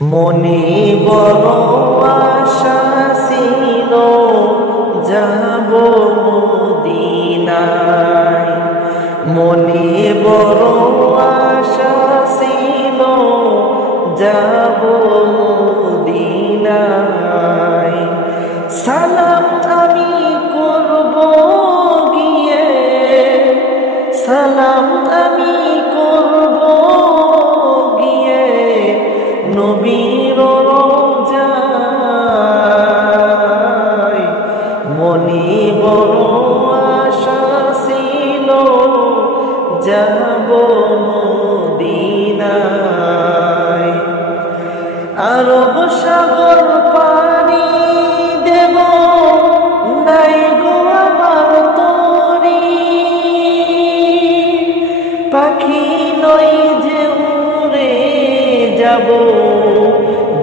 মনে বড় আশা ছিল যাব মদিনায়, মনে বড় আশা ছিল যাব মদিনায়। সালাম আমি করব গিয়ে, সালাম আমি করব গিয়ে নবীর রওজায়। মনে বড় আশা ছিল যাব মদিনায়। আরব সাগর পাড়ি দেব, নাই গো আমার তরি, পাখি নই যে উড়ে যাব,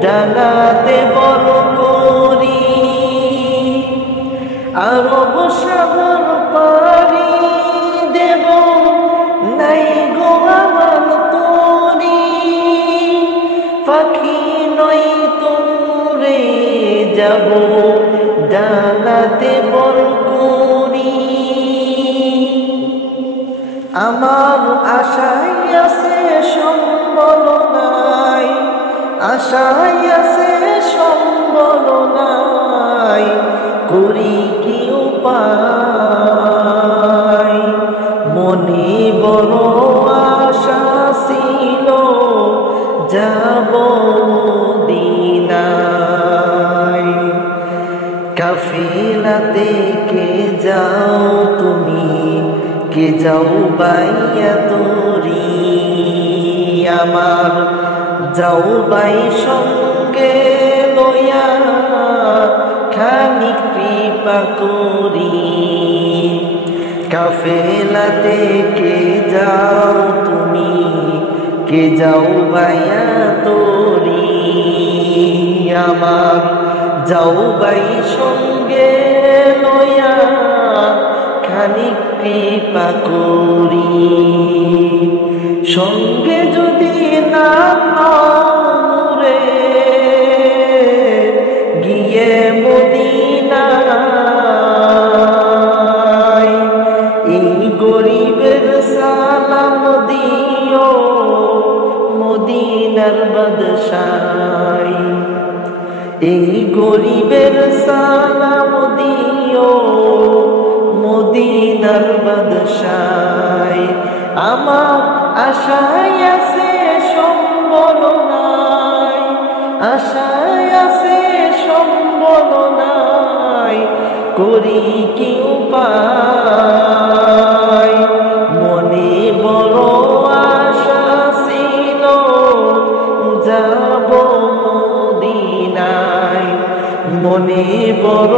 ডানাতে বড় করি। আরব সাগর পাড়ি দেব, নাই গো আমার তরি, পাখি নই তো উড়ে যাব, ডানাতে বড় করি। আমার আশায় আছে সম্বল নাই, আশায় আছে সম্বল নাই, করি কি উপায়। মনে বড় আশা ছিল যাব মদিনায়। কাফিলাতে কে যাও তুমি, কে যাও বাইয়া তোরি, আমার যাও বাই সঙ্গে লইয়া খানিক কৃপা করি। কাফেলাতে কে যাও তুমি, কে যাও বাইয়া তোরি, আমার যাও বাই সঙ্গে লইয়া খানিক কৃপা করি। সঙ্গে যদি না রে গিয়ে মদিনায়, এই গরিবের সালাম দিও মদিনার বাদশায়। এই গরিবের সালাম দিও মদিনার বাদশায়। আমার আশায় আছে সম্বল নাই, আশায় আছে সম্বল নাই, করি কি উপায়। মনে বড় আশা ছিল যাব মদিনায়, মনে বড়